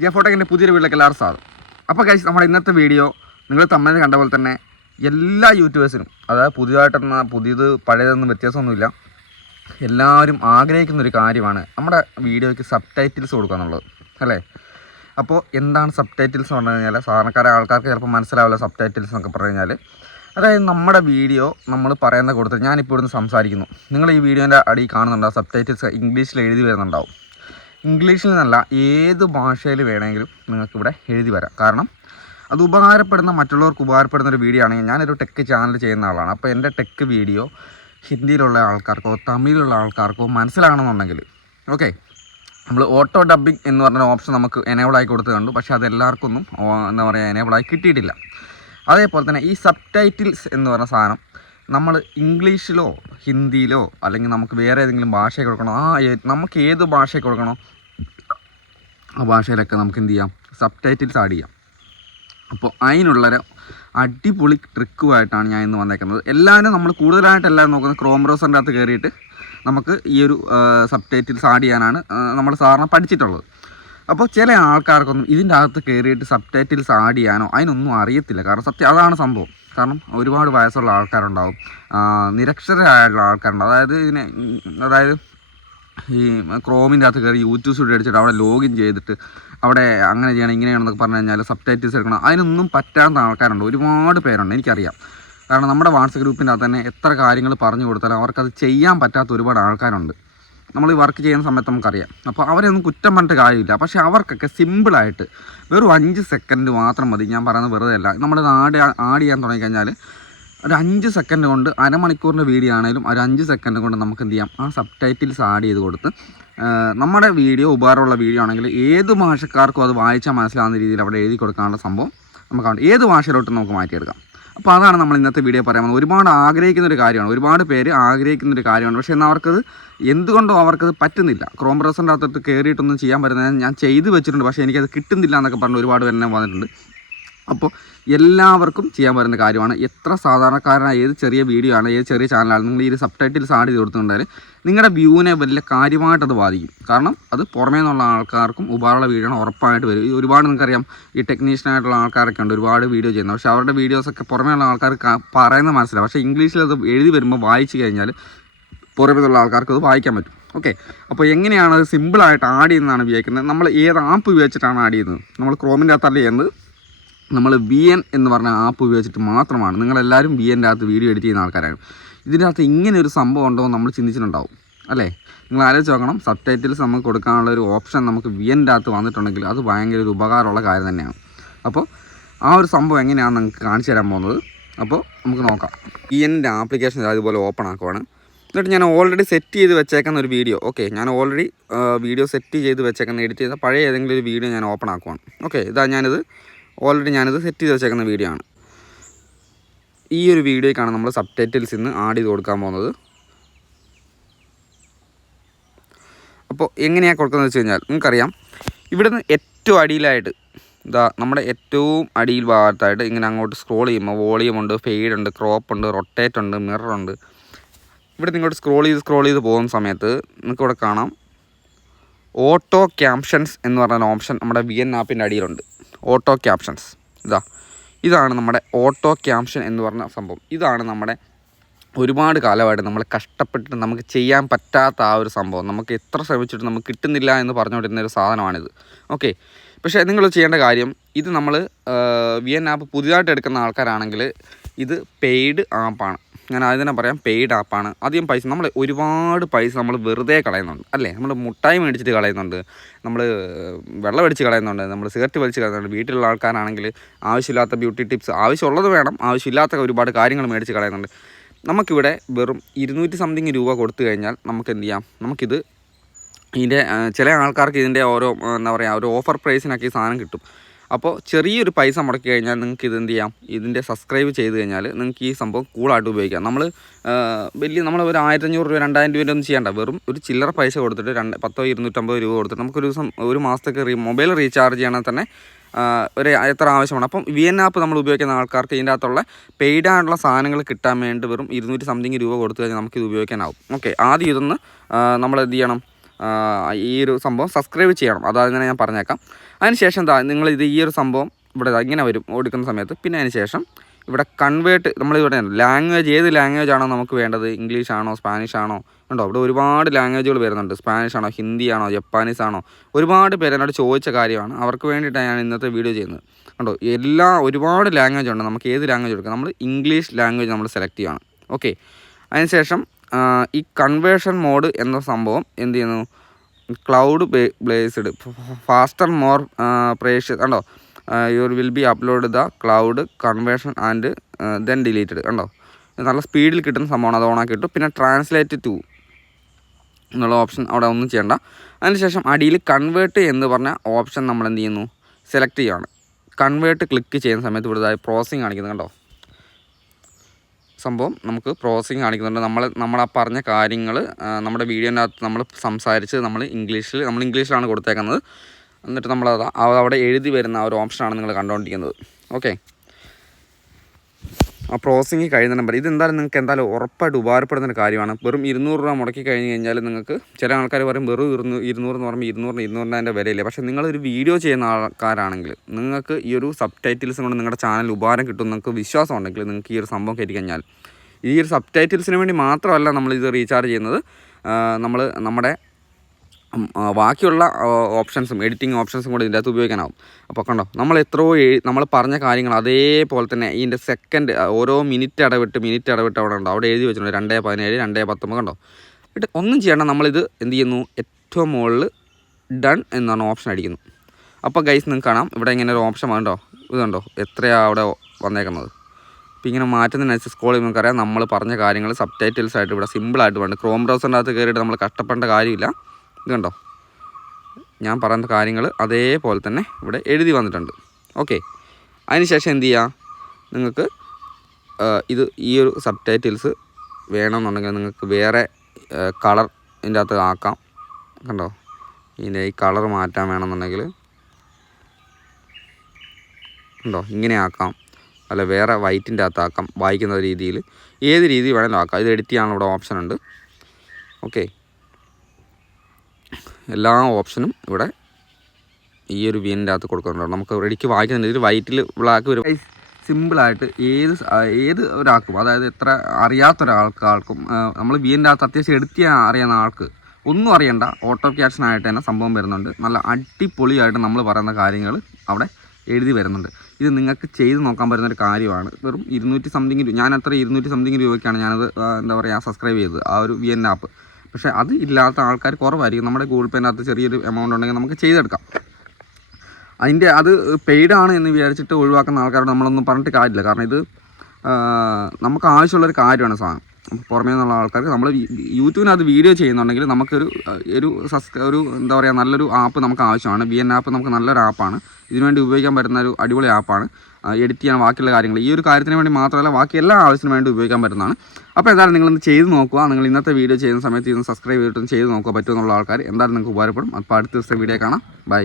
J ഫോട്ടോക്കിന്റെ പുതിയൊരു വീട്ടിലേക്ക് എല്ലാവരും സാധനം അപ്പോൾ കഴിച്ച് നമ്മുടെ ഇന്നത്തെ വീഡിയോ നിങ്ങൾ തമ്മിൽ കണ്ട പോലെ തന്നെ എല്ലാ യൂട്യൂബേഴ്സിനും അതായത് പുതിയതായിട്ടെന്ന പുതിയത് പഴയതൊന്നും വ്യത്യാസമൊന്നുമില്ല. എല്ലാവരും ആഗ്രഹിക്കുന്ന ഒരു കാര്യമാണ് നമ്മുടെ വീഡിയോയ്ക്ക് സബ് ടൈറ്റിൽസ് കൊടുക്കുക എന്നുള്ളത് അല്ലേ? അപ്പോൾ എന്താണ് സബ് ടൈറ്റിൽസ് എന്ന് പറഞ്ഞു കഴിഞ്ഞാൽ സാധാരണക്കാരെ ആൾക്കാർക്ക് ചിലപ്പോൾ മനസ്സിലാവില്ല സബ് ടൈറ്റിൽസ് എന്നൊക്കെ പറഞ്ഞു കഴിഞ്ഞാൽ അതായത് നമ്മുടെ വീഡിയോ നമ്മൾ പറയുന്ന കൊടുത്ത് ഞാനിപ്പോൾ ഇവിടുന്ന് സംസാരിക്കുന്നു. നിങ്ങൾ ഈ വീഡിയോന്റെ അടി കാണുന്നുണ്ടാവും സബ് ടൈറ്റിൽസ് ഇംഗ്ലീഷിൽ എഴുതി വരുന്നുണ്ടാവും. ഇംഗ്ലീഷിൽ നിന്നല്ല ഏത് ഭാഷയിൽ വേണമെങ്കിലും നിങ്ങൾക്കിവിടെ എഴുതി വരാം. കാരണം അത് ഉപകാരപ്പെടുന്ന മറ്റുള്ളവർക്ക് ഉപകാരപ്പെടുന്ന ഒരു വീഡിയോ ആണെങ്കിൽ ഞാനൊരു ടെക്ക് ചാനൽ ചെയ്യുന്ന ആളാണ്. അപ്പോൾ എന്റെ ടെക്ക് വീഡിയോ ഹിന്ദിയിലുള്ള ആൾക്കാർക്കോ തമിഴിലുള്ള ആൾക്കാർക്കോ മനസ്സിലാകണമെന്നുണ്ടെങ്കിൽ ഓക്കെ നമ്മൾ ഓട്ടോ ഡബ്ബിംഗ് എന്ന് പറഞ്ഞ ഓപ്ഷൻ നമുക്ക് എനേബിൾ ആയി കൊടുത്ത് കണ്ടു. പക്ഷേ അത് എല്ലാവർക്കൊന്നും എന്താ പറയുക എനേബിൾ ആയി കിട്ടിയിട്ടില്ല. അതേപോലെ തന്നെ ഈ സബ് ടൈറ്റിൽസ് എന്ന് പറഞ്ഞ സാധനം നമ്മൾ ഇംഗ്ലീഷിലോ ഹിന്ദിയിലോ അല്ലെങ്കിൽ നമുക്ക് വേറെ ഏതെങ്കിലും ഭാഷയിൽ കൊടുക്കണോ? ആ നമുക്ക് ഏത് ഭാഷയിൽ കൊടുക്കണോ? ഭാഷയിലൊക്കെ നമുക്ക് എന്ത് ചെയ്യാം. സബ് ടൈറ്റിൽസ് ആഡ് ചെയ്യാം അപ്പോൾ അതിനുള്ളൊരു അടിപൊളി ട്രിക്കുമായിട്ടാണ് ഞാൻ ഇന്ന് വന്നേക്കുന്നത്. എല്ലാവരും നമ്മൾ കൂടുതലായിട്ട് എല്ലാവരും നോക്കുന്നത് ക്രോം ബ്രൗസറിന്റെ അകത്ത് കയറിയിട്ട് നമുക്ക് ഈ ഒരു സബ് ടൈറ്റിൽസ് ആഡ് ചെയ്യാനാണ് നമ്മൾ സാധാരണ പഠിച്ചിട്ടുള്ളത്. അപ്പോൾ ചില ആൾക്കാർക്കൊന്നും ഇതിന്റെ അകത്ത് കയറിയിട്ട് സബ് ടൈറ്റിൽസ് ആഡ് ചെയ്യാനോ അതിനൊന്നും അറിയത്തില്ല. കാരണം സത്യം അതാണ് സംഭവം. കാരണം ഒരുപാട് വയസ്സുള്ള ആൾക്കാരുണ്ടാവും. നിരക്ഷരായുള്ള ആൾക്കാരുണ്ടാവും. അതായത് ഇതിനെ അതായത് ഈ ക്രോമിന്റെ അകത്ത് കയറി യൂട്യൂബ് സ്റ്റുഡിയോ അടിച്ചിട്ട് അവിടെ ലോഗിൻ ചെയ്തിട്ട് അവിടെ അങ്ങനെ ചെയ്യണം ഇങ്ങനെയാണെന്നൊക്കെ പറഞ്ഞു കഴിഞ്ഞാൽ സബ് ടൈറ്റിൽസ് എടുക്കണം. അതിനൊന്നും പറ്റാത്ത ആൾക്കാരുണ്ട് ഒരുപാട് പേരുണ്ട് എനിക്കറിയാം. കാരണം നമ്മുടെ വാട്സപ്പ് ഗ്രൂപ്പിന്റെ അകത്ത് തന്നെ എത്ര കാര്യങ്ങൾ പറഞ്ഞു കൊടുത്താലും അവർക്കത് ചെയ്യാൻ പറ്റാത്ത ഒരുപാട് ആൾക്കാരുണ്ട്. നമ്മൾ ഈ വർക്ക് ചെയ്യുന്ന സമയത്ത് നമുക്കറിയാം. അപ്പോൾ അവരെയൊന്നും കുറ്റം പറഞ്ഞിട്ട് കാര്യമില്ല. പക്ഷേ അവർക്കൊക്കെ സിമ്പിളായിട്ട് വെറും അഞ്ച് സെക്കൻഡ് മാത്രം മതി. ഞാൻ പറയുന്നത് വെറുതെ അല്ല നമ്മുടെ ആഡ് ആഡ് ചെയ്യാൻ തുടങ്ങിക്കഴിഞ്ഞാൽ ഒരു അഞ്ച് സെക്കൻഡ് കൊണ്ട് അരമണിക്കൂറിന്റെ വീഡിയോ ആണെങ്കിലും ഒരു അഞ്ച് സെക്കൻഡ് കൊണ്ട് നമുക്ക് എന്ത് ചെയ്യാം? ആ സബ് ടൈറ്റിൽസ് ആഡ് ചെയ്ത് കൊടുത്ത് നമ്മുടെ വീഡിയോ ഉപകാരമുള്ള വീഡിയോ ആണെങ്കിൽ ഏത് ഭാഷക്കാർക്കും അത് വായിച്ചാൽ മനസ്സിലാവുന്ന രീതിയിൽ അവിടെ എഴുതി കൊടുക്കാനുള്ള സംഭവം നമുക്ക് ഏത് ഭാഷയിലോട്ടും നമുക്ക് മാറ്റിയെടുക്കാം. അപ്പോൾ അതാണ് നമ്മൾ ഇന്നത്തെ വീഡിയോ പറയാൻ പോകുന്നത്. ഒരുപാട് ആഗ്രഹിക്കുന്ന ഒരു കാര്യമാണ്. ഒരുപാട് പേര് ആഗ്രഹിക്കുന്ന ഒരു കാര്യമാണ്. പക്ഷേ എന്നാൽ അവർക്കത് എന്തുകൊണ്ടോ അവർക്കത് പറ്റുന്നില്ല. ക്രോം ബ്രൗസറിന്റെ അകത്തോട്ട് കയറിയിട്ടൊന്നും ചെയ്യാൻ പറ്റുന്നത് ഞാൻ ചെയ്ത് വെച്ചിട്ടുണ്ട്. പക്ഷേ എനിക്കത് കിട്ടുന്നില്ല എന്നൊക്കെ പറഞ്ഞ് ഒരുപാട് പേരെന്നെ വന്നിട്ടുണ്ട്. അപ്പോൾ എല്ലാവർക്കും ചെയ്യാൻ പറ്റുന്ന കാര്യമാണ്. എത്ര സാധാരണക്കാരനായ ഏത് ചെറിയ വീഡിയോ ആണ് ഏത് ചെറിയ ചാനലാണ് നിങ്ങൾ ഈ ഒരു സബ് ടൈറ്റിൽസ് ആഡ് ചെയ്ത് കൊടുത്തിട്ടുണ്ടെങ്കിൽ നിങ്ങളുടെ വ്യൂവിനെ വലിയ കാര്യമായിട്ട് അത് ബാധിക്കും. കാരണം അത് പുറമേ നിന്നുള്ള ആൾക്കാർക്കും ഉപകാരമുള്ള വീഡിയോ ആണ് ഉറപ്പായിട്ട് വരും. ഒരുപാട് നിങ്ങൾക്കറിയാം ഈ ടെക്നീഷ്യനായിട്ടുള്ള ആൾക്കാരൊക്കെ ഉണ്ട് ഒരുപാട് വീഡിയോ ചെയ്യുന്നത് പക്ഷേ അവരുടെ വീഡിയോസൊക്കെ പുറമേ ഉള്ള ആൾക്കാർക്ക് പറയുന്നത് മനസ്സിലാവും. പക്ഷേ ഇംഗ്ലീഷിൽ അത് എഴുതി വരുമ്പോൾ വായിച്ചു കഴിഞ്ഞാൽ പുറമേ നിന്നുള്ള ആൾക്കാർക്ക് അത് വായിക്കാൻ പറ്റും. ഓക്കെ അപ്പോൾ എങ്ങനെയാണ് അത് സിമ്പിളായിട്ട് ആഡ് ചെയ്യുന്നതാണ് ഉപയോഗിക്കുന്നത്? നമ്മൾ ഏത് ആപ്പ് ഉപയോഗിച്ചിട്ടാണ് ആഡ് ചെയ്യുന്നത്? നമ്മൾ ക്രോമിന്റെ അകത്തല്ല ചെയ്യുന്നത്. നമ്മൾ വി എൻ എന്ന് പറഞ്ഞ ആപ്പ് ഉപയോഗിച്ചിട്ട് മാത്രമാണ് നിങ്ങളെല്ലാവരും വി എന്റെ അകത്ത് വീഡിയോ എഡിറ്റ് ചെയ്യുന്ന ആൾക്കാരാണ്. ഇതിന്റെ അകത്ത് ഇങ്ങനെ ഒരു സംഭവം ഉണ്ടോ നമ്മൾ ചിന്തിച്ചിട്ടുണ്ടാവും അല്ലേ? നിങ്ങൾ ആലോചിച്ച് നോക്കണം. സബ് ടൈറ്റിൽസ് നമുക്ക് കൊടുക്കാനുള്ള ഒരു ഓപ്ഷൻ നമുക്ക് വി എന്റെ അകത്ത് വന്നിട്ടുണ്ടെങ്കിൽ അത് ഭയങ്കര ഒരു ഉപകാരമുള്ള കാര്യം തന്നെയാണ്. അപ്പോൾ ആ ഒരു സംഭവം എങ്ങനെയാണ് നിങ്ങൾക്ക് കാണിച്ചു തരാൻ പോകുന്നത്. അപ്പോൾ നമുക്ക് നോക്കാം. വി എന്റെ ആപ്ലിക്കേഷൻ അതുപോലെ ഓപ്പൺ ആക്കുവാണ്. എന്നിട്ട് ഞാൻ ഓൾറെഡി സെറ്റ് ചെയ്ത് വെച്ചേക്കുന്ന ഒരു വീഡിയോ ഓക്കെ ഞാൻ ഓൾറെഡി വീഡിയോ സെറ്റ് ചെയ്ത് വെച്ചേക്കുന്ന എഡിറ്റ് ചെയ്ത പഴയ ഏതെങ്കിലും ഒരു വീഡിയോ ഞാൻ ഓപ്പൺ ആക്കുവാണ്. ഓക്കെ ഇതാ ഞാനിത് ഓൾറെഡി ഞാനിത് സെറ്റ് ചെയ്ത് വെച്ചേക്കുന്ന വീഡിയോ ആണ്. ഈ ഒരു വീഡിയോയ്ക്കാണ് നമ്മൾ സബ് ടൈറ്റിൽസ് ഇന്ന് ആഡ് ചെയ്ത് കൊടുക്കാൻ പോകുന്നത്. അപ്പോൾ എങ്ങനെയാണ് കൊടുക്കുന്നത് വെച്ച് കഴിഞ്ഞാൽ നിങ്ങൾക്കറിയാം. ഇവിടുന്ന് ഏറ്റവും അടിയിലായിട്ട് ഇതാ നമ്മുടെ ഏറ്റവും അടിയിൽ ഭാഗത്തായിട്ട് ഇങ്ങനെ അങ്ങോട്ട് സ്ക്രോൾ ചെയ്യുമ്പോൾ വോളിയം ഉണ്ട് ഫെയ്ഡ് ഉണ്ട് ക്രോപ്പ് ഉണ്ട് റൊട്ടേറ്റ് ഉണ്ട് മിറർ ഉണ്ട്. ഇവിടെ നിങ്ങോട്ട് സ്ക്രോൾ ചെയ്ത് സ്ക്രോൾ ചെയ്ത് പോകുന്ന സമയത്ത് നിങ്ങൾക്ക് ഇവിടെ കാണാം. ഓട്ടോ ക്യാപ്ഷൻസ് എന്ന് പറഞ്ഞ ഓപ്ഷൻ നമ്മുടെ വി എൻ ആപ്പിന്റെ അടിയിലുണ്ട്. Auto captions. ഇതാ. ഇതാണ് നമ്മുടെ ഓട്ടോ ക്യാപ്ഷൻ എന്ന് പറഞ്ഞ സംഭവം. ഇതാണ് നമ്മുടെ ഒരുപാട് കാലമായിട്ട് നമ്മൾ കഷ്ടപ്പെട്ടിട്ട് നമുക്ക് ചെയ്യാൻ പറ്റാത്ത ആ ഒരു സംഭവം. നമുക്ക് എത്ര ശ്രമിച്ചിട്ട് നമുക്ക് കിട്ടുന്നില്ല എന്ന് പറഞ്ഞുകൊണ്ടിരുന്ന ഒരു സാധനമാണിത്. ഓക്കെ. പക്ഷേ നിങ്ങൾ ചെയ്യേണ്ട കാര്യം ഇത് നമ്മൾ വി എൻ ആപ്പ് പുതിയതായിട്ട് എടുക്കുന്ന ആൾക്കാരാണെങ്കിൽ ഇത് പെയ്ഡ് ആപ്പാണ് ഞാൻ ആദ്യം തന്നെ പറയാം പെയ്ഡ് ആപ്പാണ് ആദ്യം പൈസ നമ്മൾ ഒരുപാട് പൈസ നമ്മൾ വെറുതെ കളയുന്നുണ്ട്. അല്ലേ? നമ്മൾ മുട്ടായി മേടിച്ചിട്ട് കളയുന്നുണ്ട്. നമ്മൾ വെള്ളം അടിച്ച് കളയുന്നുണ്ട്. നമ്മൾ സിഗരറ്റ് വലിച്ച് കളയുന്നുണ്ട്. വീട്ടിലുള്ള ആൾക്കാരാണെങ്കിൽ ആവശ്യമില്ലാത്ത ബ്യൂട്ടി ടിപ്സ് ആവശ്യമുള്ളത് വേണം. ആവശ്യമില്ലാത്ത ഒരുപാട് കാര്യങ്ങൾ മേടിച്ച് കളയുന്നുണ്ട്. നമുക്കിവിടെ വെറും ഇരുന്നൂറ്റി സംതിങ് രൂപ കൊടുത്തു കഴിഞ്ഞാൽ നമുക്ക് എന്ത് ചെയ്യാം? നമുക്കിത് ഇതിന്റെ ചില ആൾക്കാർക്ക് ഇതിന്റെ ഓരോ എന്താ പറയുക ഒരു ഓഫർ പ്രൈസിനൊക്കെ ഈ സാധനം കിട്ടും. അപ്പോൾ ചെറിയൊരു പൈസ മുടക്കി കഴിഞ്ഞാൽ നിങ്ങൾക്ക് ഇത് എന്ത് ചെയ്യാം? ഇതിന്റെ സബ്സ്ക്രൈബ് ചെയ്ത് കഴിഞ്ഞാൽ നിങ്ങൾക്ക് ഈ സംഭവം കൂളായിട്ട് ഉപയോഗിക്കാം. നമ്മൾ വലിയ നമ്മൾ ഒരു ആയിരത്തഞ്ഞൂറ് രൂപ രണ്ടായിരം രൂപ ഒന്നും ചെയ്യേണ്ട. വെറും ഒരു ചില്ലറ പൈസ കൊടുത്തിട്ട് രണ്ട് പത്തോ ഇരുന്നൂറ്റമ്പത് രൂപ കൊടുത്തിട്ട് നമുക്കൊരു ദിവസം ഒരു മാസത്തേക്ക് റീ മൊബൈൽ റീചാർജ് ചെയ്യണമെങ്കിൽ തന്നെ ഒരു എത്ര ആവശ്യമാണ്. അപ്പം വി എൻ ആപ്പ് നമ്മൾ ഉപയോഗിക്കുന്ന ആൾക്കാർക്ക് ഇതിന്റെ അകത്തുള്ള പെയ്ഡ് ആയിട്ടുള്ള സാധനങ്ങൾ കിട്ടാൻ വേണ്ടി വെറും ഇരുന്നൂറ്റി സംതിങ് രൂപ കൊടുത്തു കഴിഞ്ഞാൽ നമുക്കിത് ഉപയോഗിക്കാനാവും. ഓക്കെ ആദ്യം ഇതൊന്ന് നമ്മൾ എന്ത് ചെയ്യണം? ഈ ഒരു സംഭവം സബ്സ്ക്രൈബ് ചെയ്യണം. അതായത് ഞാൻ പറഞ്ഞേക്കാം. അതിനുശേഷം എന്താ നിങ്ങൾ ഇത് ഈ ഒരു സംഭവം ഇവിടെ ഇങ്ങനെ വരും ഓടിക്കുന്ന സമയത്ത്. പിന്നെ അതിനുശേഷം ഇവിടെ കൺവേർട്ട് നമ്മൾ ഇവിടെ ലാംഗ്വേജ് ഏത് ലാംഗ്വേജ് ആണോ നമുക്ക് വേണ്ടത്? ഇംഗ്ലീഷ് ആണോ സ്പാനിഷ് ആണോ? ഉണ്ടോ ഇവിടെ ഒരുപാട് ലാംഗ്വേജുകൾ വരുന്നുണ്ട്. സ്പാനിഷ് ആണോ ഹിന്ദി ആണോ ജപ്പാനീസ് ആണോ? ഒരുപാട് പേര് എന്നോട് ചോദിച്ച കാര്യമാണ്. അവർക്ക് വേണ്ടിയിട്ടാണ് ഞാൻ ഇന്നത്തെ വീഡിയോ ചെയ്യുന്നത്. കണ്ടോ എല്ലാ ഒരുപാട് ലാംഗ്വേജ് ഉണ്ട്. നമുക്ക് ഏത് ലാംഗ്വേജ് എടുക്കാം? നമ്മൾ ഇംഗ്ലീഷ് ലാംഗ്വേജ് നമ്മൾ സെലക്ട് ചെയ്യണം. ഓക്കെ അതിനുശേഷം ഈ കൺവേർഷൻ മോഡ് എന്ന സംഭവം എന്ത് ചെയ്യുന്നു? Cloud based faster more precise കണ്ടോ? Your will be upload the cloud conversion and then deleted കണ്ടോ? നല്ല സ്പീഡിൽ കിട്ടുന്ന സംഭവമാണ്. അത് ഓണാക്കി ഇട്ടു പിന്നെ ട്രാൻസ്ലേറ്റ് ടു എന്നുള്ള ഓപ്ഷൻ അവിടെ ഒന്നും ചെയ്യണ്ട. അതിനുശേഷം അടിയിൽ കൺവേർട്ട് എന്ന് പറഞ്ഞ ഓപ്ഷൻ നമ്മൾ എന്ത് ചെയ്യുന്നു? സെലക്ട് ചെയ്യുകയാണ് കൺവേർട്ട് ക്ലിക്ക് ചെയ്യുന്ന സമയത്ത് ഇവിടെ പ്രോസസ്സിങ് കാണിക്കുന്നത് കണ്ടോ? സംഭവം നമുക്ക് പ്രോസസ്സിങ് കാണിക്കുന്നുണ്ട്. നമ്മൾ നമ്മൾ ആ പറഞ്ഞ കാര്യങ്ങൾ നമ്മുടെ വീഡിയോനകത്ത് നമ്മൾ സംസാരിച്ച് നമ്മൾ ഇംഗ്ലീഷിൽ നമ്മൾ ഇംഗ്ലീഷിലാണ് കൊടുത്തേക്കുന്നത്. എന്നിട്ട് നമ്മൾ അവിടെ എഴുതി വരുന്ന ഒരു ഓപ്ഷനാണ് നിങ്ങൾ കണ്ടുകൊണ്ടിരിക്കുന്നത് ഓക്കെ ആ പ്രോസസ്സിങ് കഴിയുന്ന നമ്പർ ഇതെന്തായാലും നിങ്ങൾക്ക് എന്തായാലും ഉറപ്പായിട്ട് ഉപകാരപ്പെടുന്ന ഒരു കാര്യമാണ്. വെറും ഇരുന്നൂറ് രൂപ മുടക്കി കഴിഞ്ഞ് കഴിഞ്ഞാൽ നിങ്ങൾക്ക് ചില ആൾക്കാർ പറയും വെറും ഇരുന്നൂ ഇരുന്നൂറ് എന്ന് പറയുമ്പോൾ ഇരുന്നൂറിന് ഇരുന്നൂറിന്റെ വിലയില്ല? പക്ഷേ നിങ്ങളൊരു വീഡിയോ ചെയ്യുന്ന ആൾക്കാരാണെങ്കിൽ നിങ്ങൾക്ക് ഈ ഒരു സബ് ടൈറ്റിൽസ് കൊണ്ട് നിങ്ങളുടെ ചാനൽ ഉപകാരം കിട്ടും നിങ്ങൾക്ക് വിശ്വാസം ഉണ്ടെങ്കിൽ നിങ്ങൾക്ക് ഈ ഒരു സംഭവം കയറ്റി കഴിഞ്ഞാൽ. ഈ ഒരു സബ് ടൈറ്റിൽസിന് വേണ്ടി മാത്രമല്ല നമ്മൾ ഇത് റീചാർജ് ചെയ്യുന്നത്. നമ്മൾ നമ്മുടെ ബാക്കിയുള്ള ഓപ്ഷൻസും എഡിറ്റിംഗ് ഓപ്ഷൻസും കൂടി ഇതിന്റെ അകത്ത് ഉപയോഗിക്കാനാവും. അപ്പോൾ കണ്ടോ നമ്മൾ എത്രയോ നമ്മൾ പറഞ്ഞ കാര്യങ്ങൾ അതേപോലെ തന്നെ ഇതിന്റെ സെക്കൻഡ് ഓരോ മിനിറ്റ് ഇടവിട്ട് മിനിറ്റ് ഇടവിട്ട് അവിടെ ഉണ്ടോ അവിടെ എഴുതി വെച്ചിട്ടുണ്ട് രണ്ടേ പതിനേഴ് രണ്ടേ പത്തൊമ്പത് കണ്ടോ? എന്നിട്ട് ഒന്നും ചെയ്യണ്ട നമ്മളിത് എന്ത് ചെയ്യുന്നു ഏറ്റവും മുകളിൽ ഡൺ എന്നാണ് ഓപ്ഷൻ അടിക്കുന്നു. അപ്പോൾ ഗൈസ് നിങ്ങൾക്ക് കാണാം ഇവിടെ ഇങ്ങനെ ഒരു ഓപ്ഷൻ വേണ്ടോ ഇതുണ്ടോ എത്രയാണ് അവിടെ വന്നേക്കുന്നത്. അപ്പോൾ ഇങ്ങനെ മാറ്റുന്നതിനനുസരിച്ച് സ്കോൾ ചെയ്യുമ്പോൾ നമുക്കറിയാം നമ്മൾ പറഞ്ഞ കാര്യങ്ങൾ സബ് ടൈറ്റിൽസ് ആയിട്ട് ഇവിടെ സിമ്പിളായിട്ട് വേണ്ട ക്രോം ബ്രൗസറിന്റെ അകത്ത് കയറിയിട്ട് നമ്മൾ കഷ്ടപ്പെടേണ്ട കാര്യമില്ല. ഇത് കണ്ടോ? ഞാൻ പറയുന്ന കാര്യങ്ങൾ അതേപോലെ തന്നെ ഇവിടെ എഴുതി വന്നിട്ടുണ്ട്. ഓക്കെ അതിനുശേഷം എന്ത് ചെയ്യുക നിങ്ങൾക്ക് ഇത് ഈ ഒരു സബ് ടൈറ്റിൽസ് വേണമെന്നുണ്ടെങ്കിൽ നിങ്ങൾക്ക് വേറെ കളർ ഇതിന്റെ അകത്ത് ആക്കാം. കണ്ടോ? ഇതിന്റെ ഈ കളർ മാറ്റാൻ വേണമെന്നുണ്ടെങ്കിൽ ഉണ്ടോ ഇങ്ങനെ ആക്കാം. അല്ല വേറെ വൈറ്റിന്റെ അകത്താക്കാം വായിക്കുന്ന രീതിയിൽ ഏത് രീതി വേണമെങ്കിലും ആക്കാം. ഇത് എഡിറ്റ് ചെയ്യാനുള്ള ഇവിടെ ഓപ്ഷൻ ഉണ്ട്. ഓക്കെ എല്ലാ ഓപ്ഷനും ഇവിടെ ഈ ഒരു വീനിന്റെ അകത്ത് കൊടുക്കുന്നുണ്ട്. നമുക്ക് റെഡിക്ക് വായിക്കുന്നുണ്ട് ഇതിൽ വൈറ്റിൽ ബ്ലാക്ക് വരും. സിമ്പിളായിട്ട് ഏത് ഏത് ഒരാൾക്കും അതായത് എത്ര അറിയാത്ത ഒരാൾക്കാൾക്കും നമ്മൾ വീന്റെ അകത്ത് അത്യാവശ്യം എടുത്തിയാൽ അറിയുന്ന ആൾക്ക് ഒന്നും അറിയണ്ട. ഓട്ടോ ക്യാഷനായിട്ട് തന്നെ സംഭവം വരുന്നുണ്ട്. നല്ല അടിപൊളിയായിട്ട് നമ്മൾ പറയുന്ന കാര്യങ്ങൾ അവിടെ എഴുതി വരുന്നുണ്ട്. ഇത് നിങ്ങൾക്ക് ചെയ്ത് നോക്കാൻ പറ്റുന്ന ഒരു കാര്യമാണ്. വെറും ഇരുന്നൂറ്റി സംതിങ് രൂപ ഞാൻ അത്ര ഇരുന്നൂറ്റി സംതിങ് രൂപയ്ക്കാണ് ഞാനത് എന്താ പറയുക സബ്സ്ക്രൈബ് ചെയ്തത്. ആ ഒരു വി എൻ ആപ്പ് പക്ഷേ അത് ഇല്ലാത്ത ആൾക്കാർ കുറവായിരിക്കും. നമ്മുടെ ഗൂഗിൾ പേനകത്ത് ചെറിയൊരു എമൗണ്ട് ഉണ്ടെങ്കിൽ നമുക്ക് ചെയ്തെടുക്കാം. അതിന്റെ അത് പെയ്ഡ് ആണ് എന്ന് വിചാരിച്ചിട്ട് ഒഴിവാക്കുന്ന ആൾക്കാരോട് നമ്മളൊന്നും പറഞ്ഞിട്ട് കാര്യമില്ല. കാരണം ഇത് നമുക്ക് ആവശ്യമുള്ളൊരു കാര്യമാണ് സാധനം. പുറമേ നിന്നുള്ള ആൾക്കാർക്ക് നമ്മൾ യൂട്യൂബിനകത്ത് വീഡിയോ ചെയ്യുന്നുണ്ടെങ്കിൽ നമുക്കൊരു ഒരു സബ്സ്ക്രൈ ഒരു എന്താ പറയുക നല്ലൊരു ആപ്പ് നമുക്ക് ആവശ്യമാണ്. വി എൻ ആപ്പ് നമുക്ക് നല്ലൊരു ആപ്പാണ് ഇതിനുവേണ്ടി ഉപയോഗിക്കാൻ പറ്റുന്ന ഒരു അടിപൊളി ആപ്പാണ് എഡിറ്റ് ചെയ്യാൻ ബാക്കിയുള്ള കാര്യങ്ങൾ. ഈ ഒരു കാര്യത്തിന് വേണ്ടി മാത്രമല്ല ബാക്കി എല്ലാ ആവശ്യത്തിനും വേണ്ടി ഉപയോഗിക്കാൻ പറ്റുന്നതാണ്. അപ്പോൾ എന്തായാലും നിങ്ങളൊന്ന് ചെയ്ത് നോക്കുക. നിങ്ങൾ ഇന്നത്തെ വീഡിയോ ചെയ്യുന്ന സമയത്ത് ഇന്ന് സബ്സ്ക്രൈബ് ചെയ്തിട്ടും ചെയ്ത് നോക്കുക. പറ്റുമെന്നുള്ള ആൾക്കാർ എന്തായാലും നിങ്ങൾക്ക് ഉപകാരപ്പെടും. അപ്പോൾ അടുത്ത ദിവസത്തെ വീഡിയോ കാണാം. ബൈ